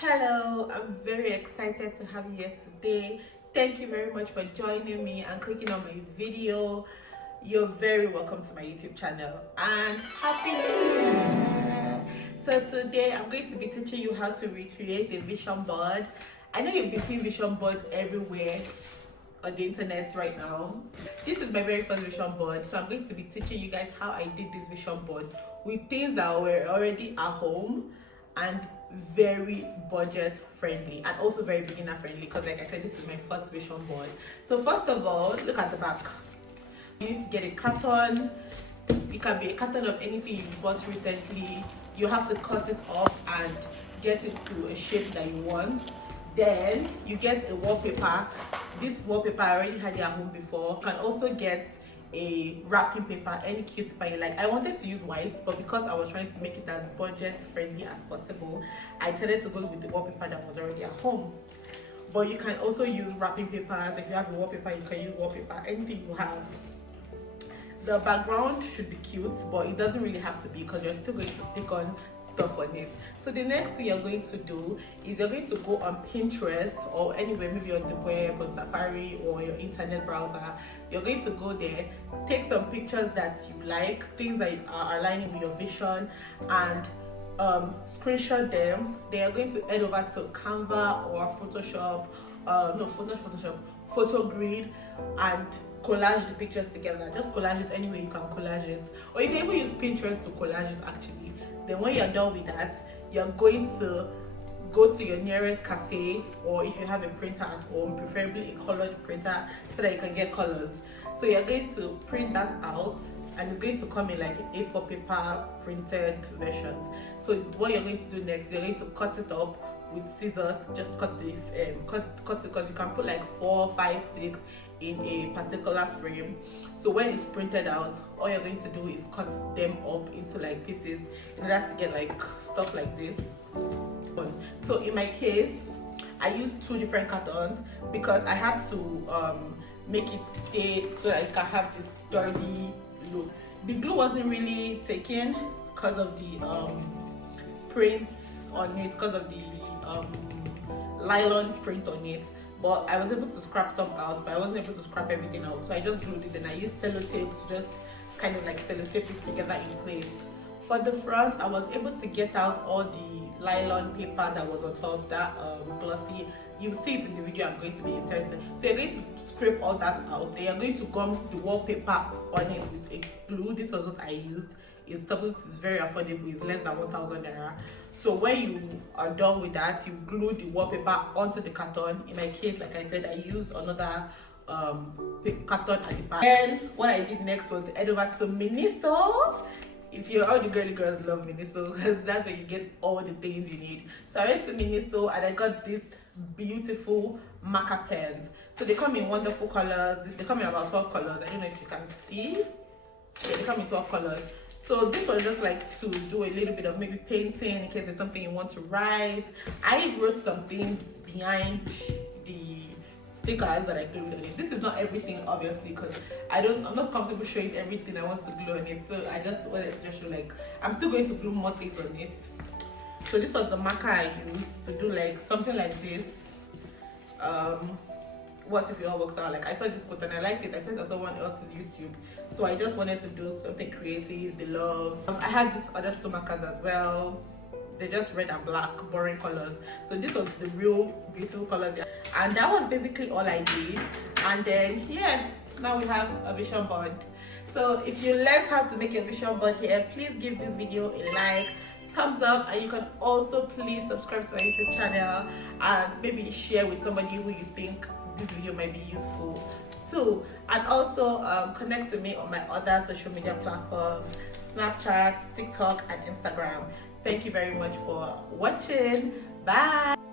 Hello, I'm very excited to have you here today. Thank you very much for joining me and clicking on my video. You're very welcome to my YouTube channel and happy New Year. So today I'm going to be teaching you how to recreate a vision board. I know you've been seeing vision boards everywhere on the internet right now. This is my very first vision board, so I'm going to be teaching you guys how I did this vision board with things that were already at home and very budget friendly and also very beginner friendly, because like I said, this is my first vision board. So first of all, look at the back. You need to get a carton. It can be a carton of anything you bought recently. You have to cut it off and get it to a shape that you want. Then you get a wallpaper. This wallpaper I already had it at home before. You can also get a wrapping paper, any cute paper you like. I wanted to use white, but because I was trying to make it as budget friendly as possible, I decided to go with the wallpaper that was already at home. But you can also use wrapping papers. If you have a wallpaper, you can use wallpaper, anything you have. The background should be cute, but it doesn't really have to be, because you're still going to stick on stuff on it. So the next thing you're going to do is you're going to go on Pinterest or anywhere, maybe on the web, on Safari or your internet browser. You're going to go there, take some pictures that you like, things that are aligning with your vision, and screenshot them. Then you're going to head over to Canva or Photoshop, not Photoshop, PhotoGrid, and collage the pictures together. Just collage it any way you can collage it, or you can even use Pinterest to collage it actually. Then when you're done with that, you're going to go to your nearest cafe, or if you have a printer at home, preferably a colored printer so that you can get colors. So you're going to print that out, and it's going to come in like A4 paper printed versions. So what you're going to do next, you're going to cut it up with scissors. Just cut this, cut it, because you can put like 4, 5, 6 in a particular frame. So when it's printed out, all you're going to do is cut them up into like pieces in order to get like stuff like this. So in my case, I used 2 different cartons because I had to make it stay so that I can have this sturdy look. The glue wasn't really taken because of the prints on it, because of the nylon print on it. But I was able to scrap some out, but I wasn't able to scrap everything out. So I just glued it, and I used sellotape to just kind of like sellotape it together in place. For the front, I was able to get out all the nylon paper that was on top, that glossy. You see it in the video I'm going to be inserting. So you're going to scrape all that out. Then you're going to gum the wallpaper on it with a glue. This was what I used. It's very affordable. It's less than 1,000 naira. So when you are done with that, you glue the wallpaper onto the carton. In my case, like I said, I used another carton at the back. And what I did next was head over to Miniso. If you're all the girly girls love Miniso, because that's where you get all the things you need. So I went to Miniso and I got this beautiful marker pens. So they come in wonderful colors. They come in about 12 colors. I don't know if you can see. Yeah, they come in 12 colors. So this was just like to do a little bit of maybe painting in case there's something you want to write. I wrote some things behind the stickers that I glued on it. This is not everything, obviously, because I'm not comfortable showing everything I want to glue on it. So I just wanted to just show, like, I'm still going to glue more things on it. So this was the marker I used to do like something like this. What if it all works out? Like, I saw this quote and I liked it. I saw it on someone else's YouTube, so I just wanted to do something creative. The loves. I had these other 2 markers as well. They're just red and black, boring colors. So this was the real beautiful colors, and that was basically all I did. And then yeah, now we have a vision board. So if you learned how to make a vision board here, please give this video a like, thumbs up, and you can also please subscribe to my YouTube channel and maybe share with somebody who you think this video might be useful too. And also connect with me on my other social media platforms, Snapchat, TikTok, and Instagram. Thank you very much for watching. Bye.